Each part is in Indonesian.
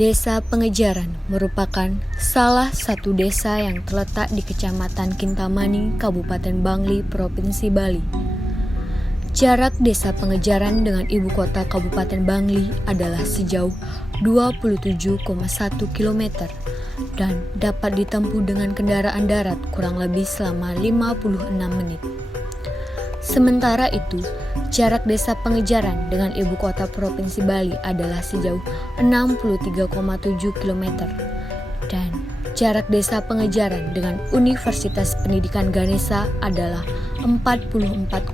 Desa Pengejaran merupakan salah satu desa yang terletak di Kecamatan Kintamani, Kabupaten Bangli, Provinsi Bali. Jarak Desa Pengejaran dengan ibu kota Kabupaten Bangli adalah sejauh 27,1 km dan dapat ditempuh dengan kendaraan darat kurang lebih selama 56 menit. Sementara itu, jarak Desa Pengejaran dengan ibu kota Provinsi Bali adalah sejauh 63,7 km dan jarak Desa Pengejaran dengan Universitas Pendidikan Ganesha adalah 44,2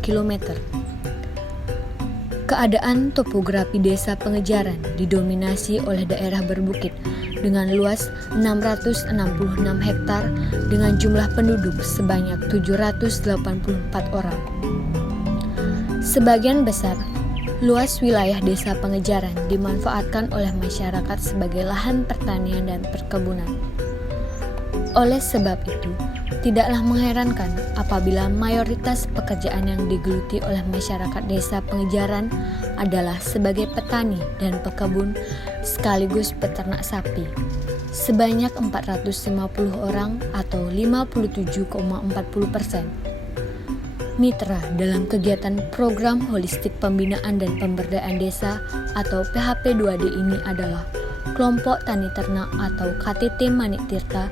km. Keadaan topografi Desa Pengejaran didominasi oleh daerah berbukit dengan luas 666 hektar dengan jumlah penduduk sebanyak 784 orang. Sebagian besar luas wilayah Desa Pengejaran dimanfaatkan oleh masyarakat sebagai lahan pertanian dan perkebunan. Oleh sebab itu, tidaklah mengherankan apabila mayoritas pekerjaan yang digeluti oleh masyarakat Desa Pengejaran adalah sebagai petani dan pekebun sekaligus peternak sapi. Sebanyak 450 orang atau 57,40%. Mitra dalam kegiatan program holistik pembinaan dan pemberdayaan desa atau PHP2D ini adalah kelompok tani ternak atau KTT Manik Tirta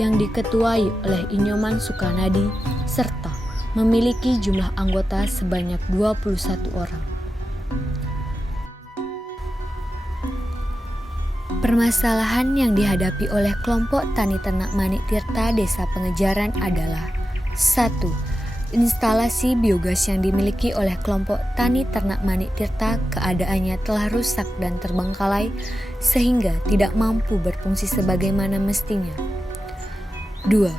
yang diketuai oleh Inyoman Sukanadi serta memiliki jumlah anggota sebanyak 21 orang. Permasalahan yang dihadapi oleh kelompok tani ternak Manik Tirta Desa Pengejaran adalah 1. Instalasi biogas yang dimiliki oleh kelompok tani ternak Manik Tirta keadaannya telah rusak dan terbengkalai sehingga tidak mampu berfungsi sebagaimana mestinya. 2.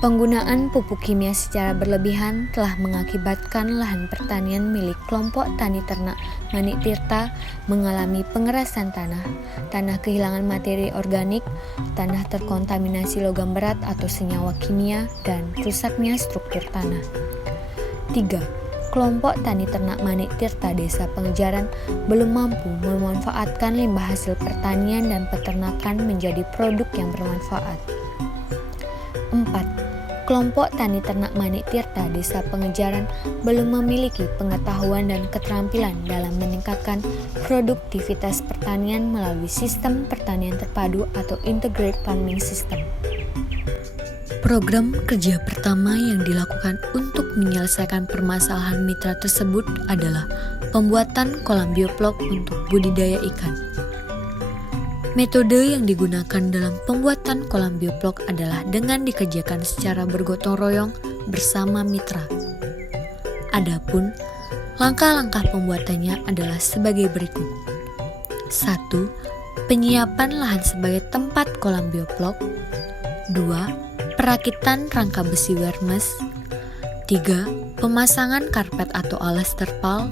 Penggunaan pupuk kimia secara berlebihan telah mengakibatkan lahan pertanian milik kelompok tani ternak Manik Tirta mengalami pengerasan tanah, tanah kehilangan materi organik, tanah terkontaminasi logam berat atau senyawa kimia, dan rusaknya struktur tanah. 3. Kelompok tani ternak Manik Tirta Desa Pengejaran belum mampu memanfaatkan limbah hasil pertanian dan peternakan menjadi produk yang bermanfaat. 4. Kelompok tani ternak Manik Tirta Desa Pengejaran belum memiliki pengetahuan dan keterampilan dalam meningkatkan produktivitas pertanian melalui sistem pertanian terpadu atau integrated farming system. Program kerja pertama yang dilakukan untuk menyelesaikan permasalahan mitra tersebut adalah pembuatan kolam bioblok untuk budidaya ikan. Metode yang digunakan dalam pembuatan kolam bioblok adalah dengan dikerjakan secara bergotong royong bersama mitra. Adapun langkah-langkah pembuatannya adalah sebagai berikut. 1. Penyiapan lahan sebagai tempat kolam bioblok. 2. Perakitan rangka besi wermes. 3. Pemasangan karpet atau alas terpal.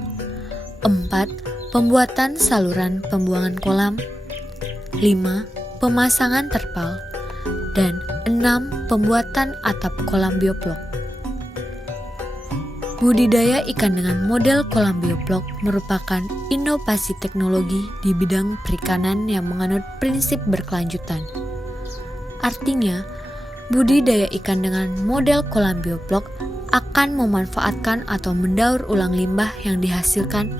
4. Pembuatan saluran pembuangan kolam. 5. Pemasangan terpal. Dan 6. Pembuatan atap kolam bioblok. Budidaya ikan dengan model kolam bioblok merupakan inovasi teknologi di bidang perikanan yang menganut prinsip berkelanjutan. Artinya, budidaya ikan dengan model kolam bioblok akan memanfaatkan atau mendaur ulang limbah yang dihasilkan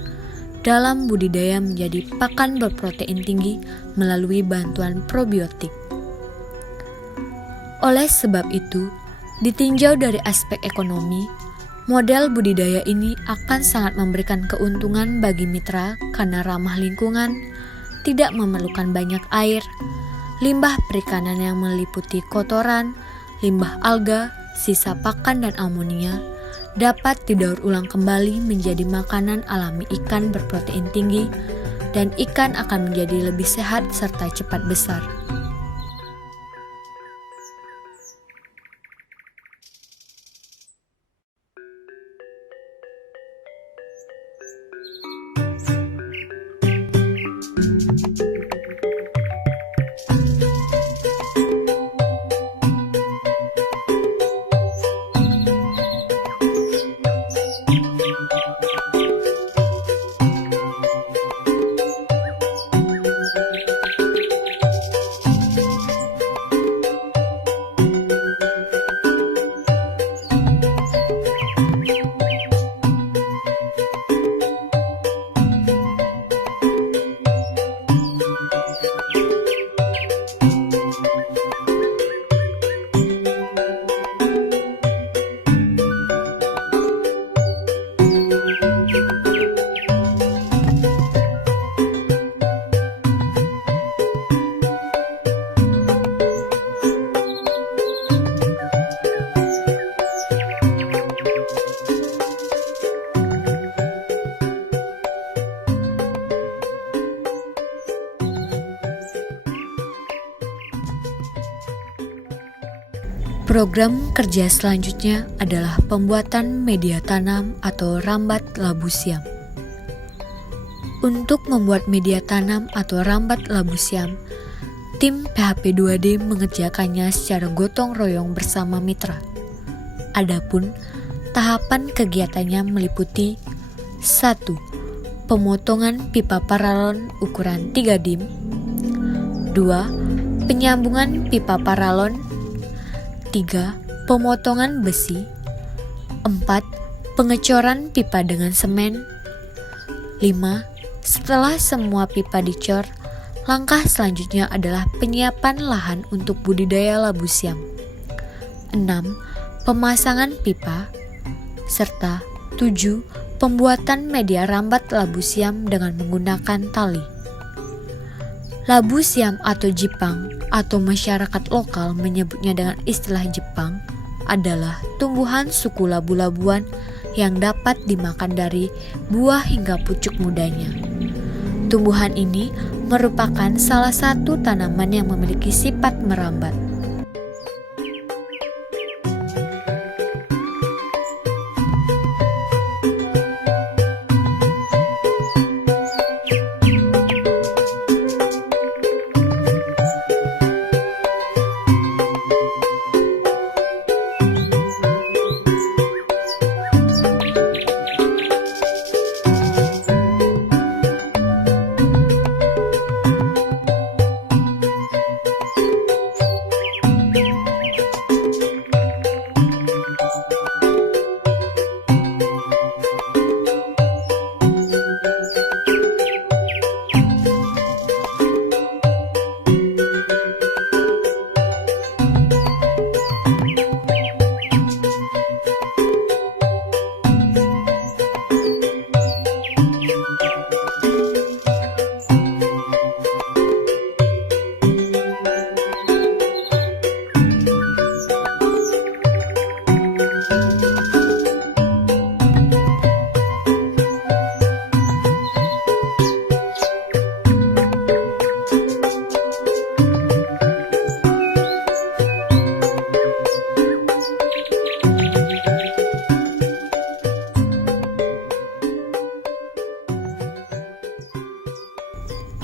dalam budidaya menjadi pakan berprotein tinggi melalui bantuan probiotik. Oleh sebab itu, ditinjau dari aspek ekonomi, model budidaya ini akan sangat memberikan keuntungan bagi mitra karena ramah lingkungan, tidak memerlukan banyak air, limbah perikanan yang meliputi kotoran, limbah alga, sisa pakan dan amonia dapat didaur ulang kembali menjadi makanan alami ikan berprotein tinggi dan ikan akan menjadi lebih sehat serta cepat besar. Program kerja selanjutnya adalah pembuatan media tanam atau rambat labu siam. Untuk membuat media tanam atau rambat labu siam, tim PHP 2D mengerjakannya secara gotong royong bersama mitra. Adapun tahapan kegiatannya meliputi 1. Pemotongan pipa paralon ukuran 3 dim. 2. Penyambungan pipa paralon. 3. Pemotongan besi. 4. Pengecoran pipa dengan semen. 5. Setelah semua pipa dicor, langkah selanjutnya adalah penyiapan lahan untuk budidaya labu siam. 6. Pemasangan pipa. Serta 7. Pembuatan media rambat labu siam dengan menggunakan tali. Labu siam atau Jipang atau masyarakat lokal menyebutnya dengan istilah Jepang adalah tumbuhan suku labu-labuan yang dapat dimakan dari buah hingga pucuk mudanya. Tumbuhan ini merupakan salah satu tanaman yang memiliki sifat merambat.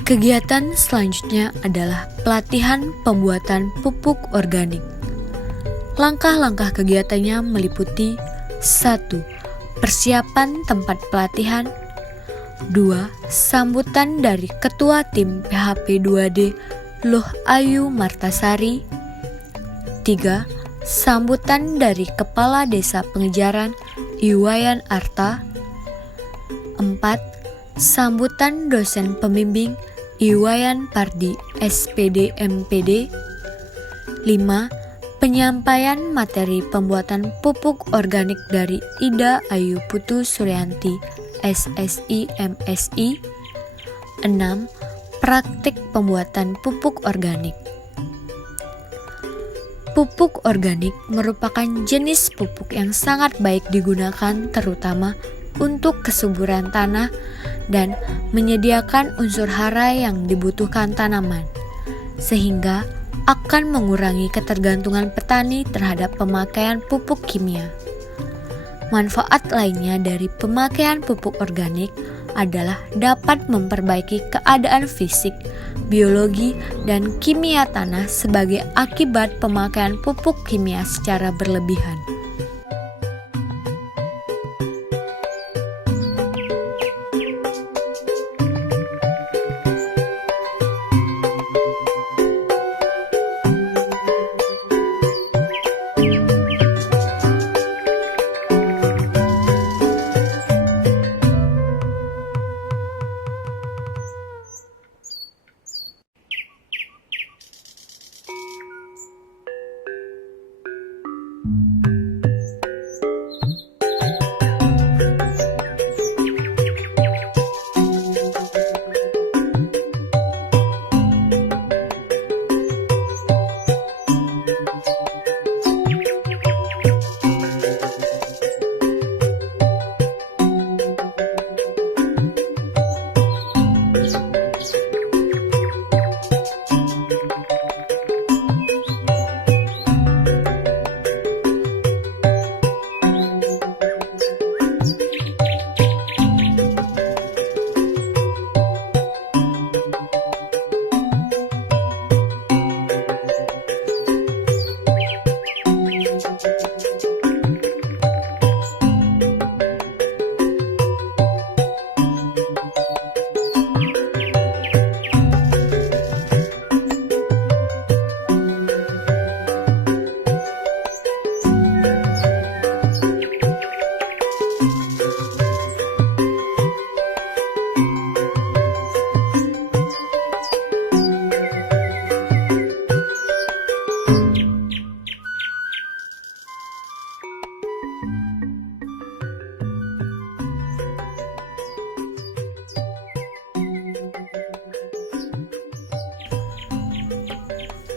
Kegiatan selanjutnya adalah pelatihan pembuatan pupuk organik. Langkah-langkah kegiatannya meliputi 1. Persiapan tempat pelatihan. 2. Sambutan dari Ketua Tim PHP 2D Luh Ayu Martasari. 3. Sambutan dari Kepala Desa Pengejaran Iwayan Arta. 4. Sambutan dosen pembimbing Iwayan Pardi SPD MPD. 5. Penyampaian materi pembuatan pupuk organik dari Ida Ayu Putu Suryanti SSI MSI. 6. Praktik pembuatan pupuk organik. Pupuk organik merupakan jenis pupuk yang sangat baik digunakan terutama untuk kesuburan tanah dan menyediakan unsur hara yang dibutuhkan tanaman, sehingga akan mengurangi ketergantungan petani terhadap pemakaian pupuk kimia. Manfaat lainnya dari pemakaian pupuk organik adalah dapat memperbaiki keadaan fisik, biologi, dan kimia tanah sebagai akibat pemakaian pupuk kimia secara berlebihan.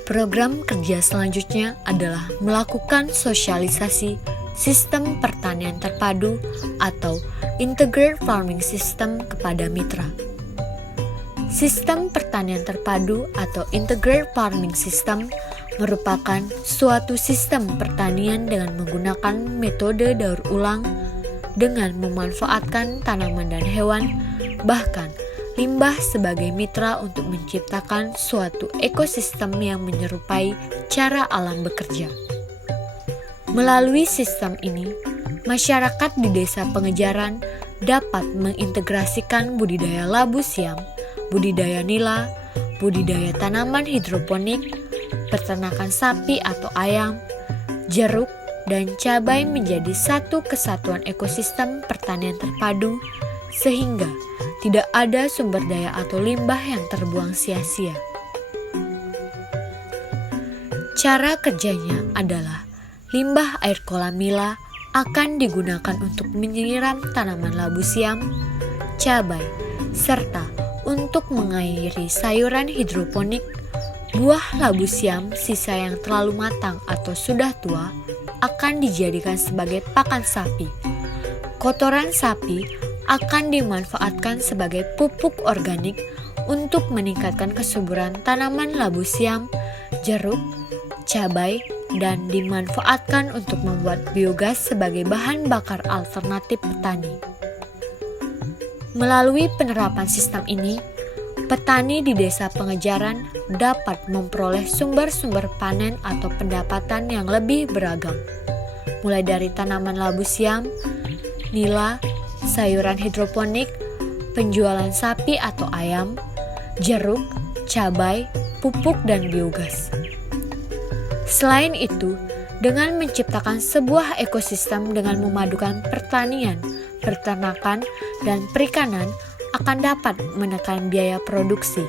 Program kerja selanjutnya adalah melakukan sosialisasi sistem pertanian terpadu atau Integrated Farming System kepada mitra. Sistem pertanian terpadu atau Integrated Farming System merupakan suatu sistem pertanian dengan menggunakan metode daur ulang dengan memanfaatkan tanaman dan hewan, bahkan limbah sebagai mitra untuk menciptakan suatu ekosistem yang menyerupai cara alam bekerja. Melalui sistem ini, masyarakat di Desa Pengejaran dapat mengintegrasikan budidaya labu siam, budidaya nila, budidaya tanaman hidroponik, peternakan sapi atau ayam, jeruk, dan cabai menjadi satu kesatuan ekosistem pertanian terpadu sehingga tidak ada sumber daya atau limbah yang terbuang sia-sia. Cara kerjanya adalah limbah air kolam nila akan digunakan untuk menyiram tanaman labu siam, cabai, serta untuk mengairi sayuran hidroponik. Buah labu siam sisa yang terlalu matang atau sudah tua akan dijadikan sebagai pakan sapi. Kotoran sapi akan dimanfaatkan sebagai pupuk organik untuk meningkatkan kesuburan tanaman labu siam, jeruk, cabai, dan dimanfaatkan untuk membuat biogas sebagai bahan bakar alternatif petani. Melalui penerapan sistem ini, petani di Desa Pengejaran dapat memperoleh sumber-sumber panen atau pendapatan yang lebih beragam, mulai dari tanaman labu siam, nila, sayuran hidroponik, penjualan sapi atau ayam, jeruk, cabai, pupuk, dan biogas. Selain itu, dengan menciptakan sebuah ekosistem dengan memadukan pertanian, peternakan, dan perikanan akan dapat menekan biaya produksi.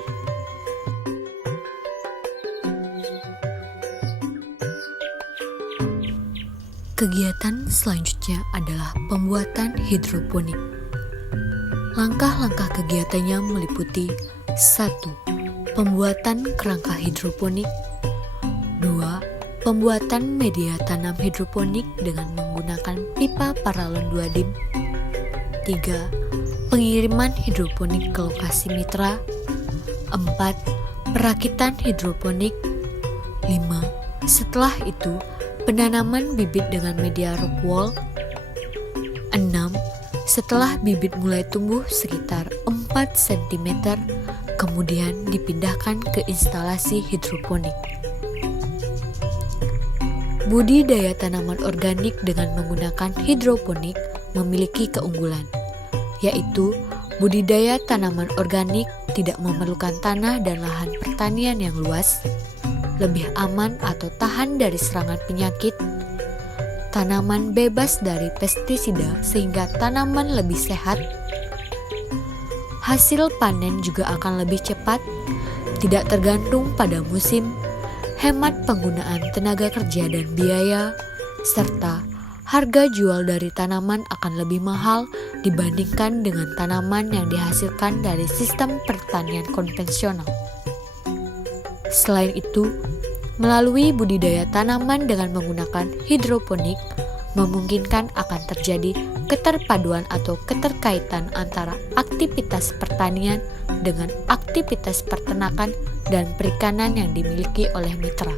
Kegiatan selanjutnya adalah pembuatan hidroponik. Langkah-langkah kegiatannya meliputi 1. Pembuatan kerangka hidroponik. 2. Pembuatan media tanam hidroponik dengan menggunakan pipa paralon 2 dim. 3. Pengiriman hidroponik ke lokasi mitra. 4. Perakitan hidroponik. 5. Setelah itu, penanaman bibit dengan media rock wool. 6. Setelah bibit mulai tumbuh sekitar 4 cm, kemudian dipindahkan ke instalasi hidroponik. Budidaya tanaman organik dengan menggunakan hidroponik memiliki keunggulan, yaitu budidaya tanaman organik tidak memerlukan tanah dan lahan pertanian yang luas, lebih aman atau tahan dari serangan penyakit, tanaman bebas dari pestisida sehingga tanaman lebih sehat, hasil panen juga akan lebih cepat, tidak tergantung pada musim, hemat penggunaan tenaga kerja dan biaya, serta harga jual dari tanaman akan lebih mahal dibandingkan dengan tanaman yang dihasilkan dari sistem pertanian konvensional. Selain itu, melalui budidaya tanaman dengan menggunakan hidroponik memungkinkan akan terjadi keterpaduan atau keterkaitan antara aktivitas pertanian dengan aktivitas peternakan dan perikanan yang dimiliki oleh mitra.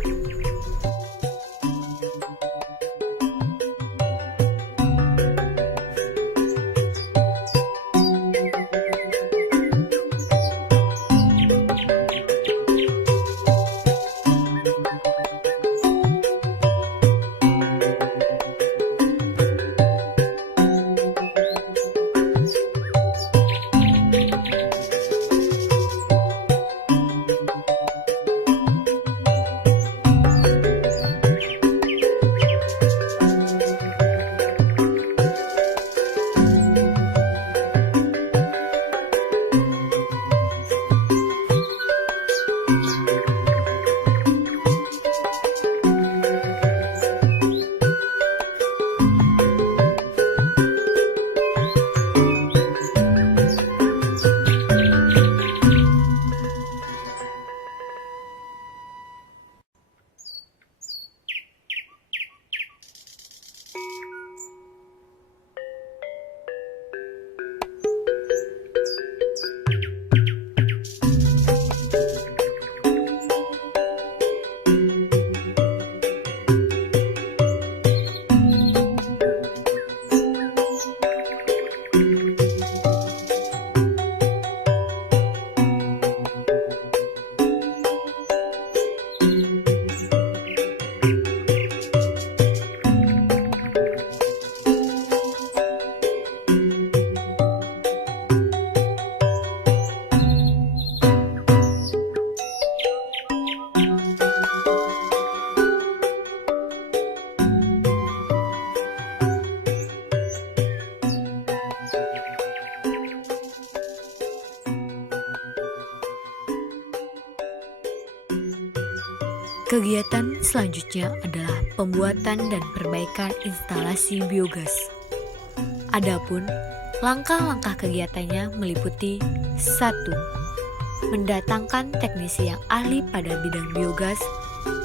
Kegiatan selanjutnya adalah pembuatan dan perbaikan instalasi biogas. Adapun langkah-langkah kegiatannya meliputi 1. Mendatangkan teknisi yang ahli pada bidang biogas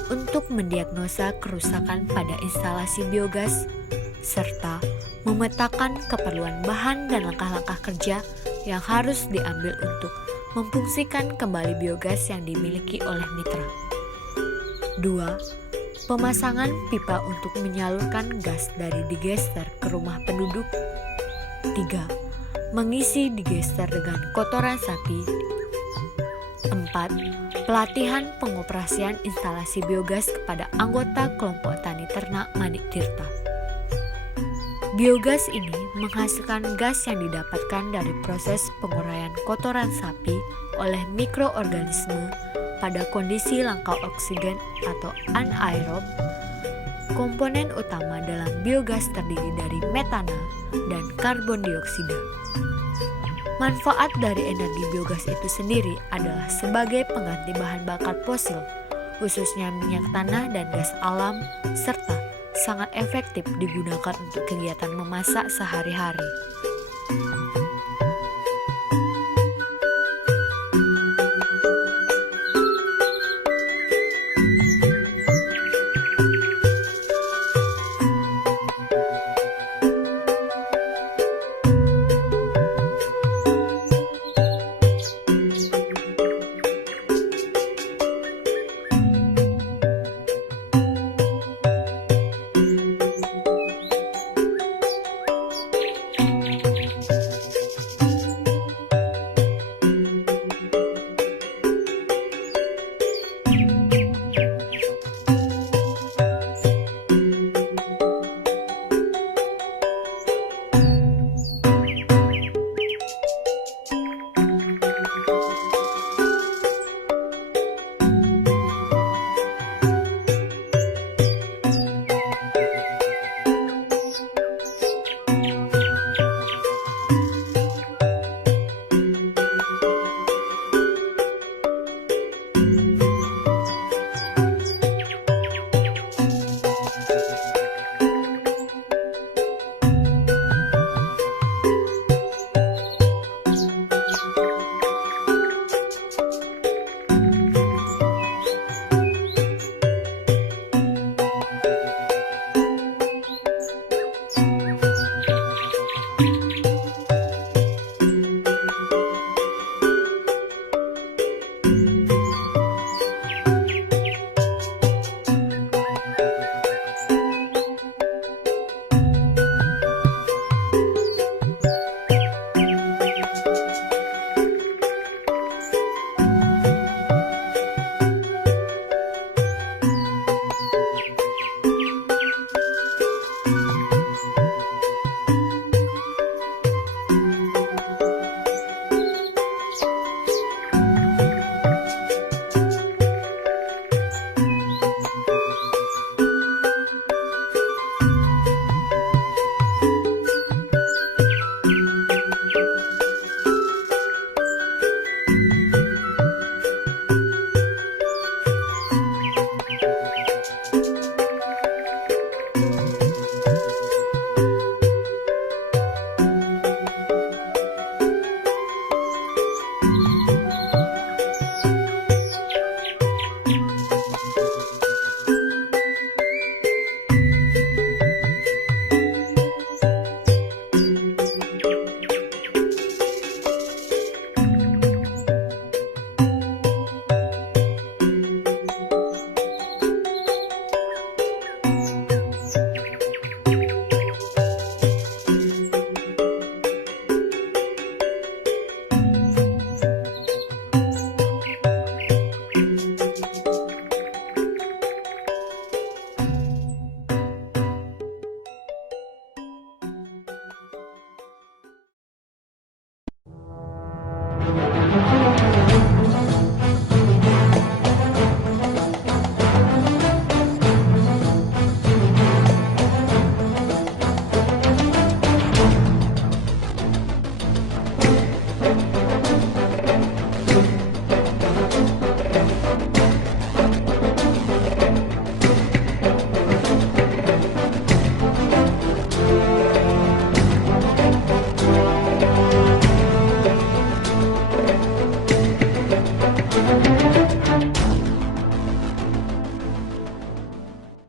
untuk mendiagnosa kerusakan pada instalasi biogas serta memetakan keperluan bahan dan langkah-langkah kerja yang harus diambil untuk memfungsikan kembali biogas yang dimiliki oleh mitra. 2. Pemasangan pipa untuk menyalurkan gas dari digester ke rumah penduduk. 3. Mengisi digester dengan kotoran sapi. 4. Pelatihan pengoperasian instalasi biogas kepada anggota kelompok tani ternak Manik Tirta. Biogas ini menghasilkan gas yang didapatkan dari proses penguraian kotoran sapi oleh mikroorganisme pada kondisi langka oksigen atau anaerob. Komponen utama dalam biogas terdiri dari metana dan karbon dioksida. Manfaat dari energi biogas itu sendiri adalah sebagai pengganti bahan bakar fosil, khususnya minyak tanah dan gas alam, serta sangat efektif digunakan untuk kegiatan memasak sehari-hari.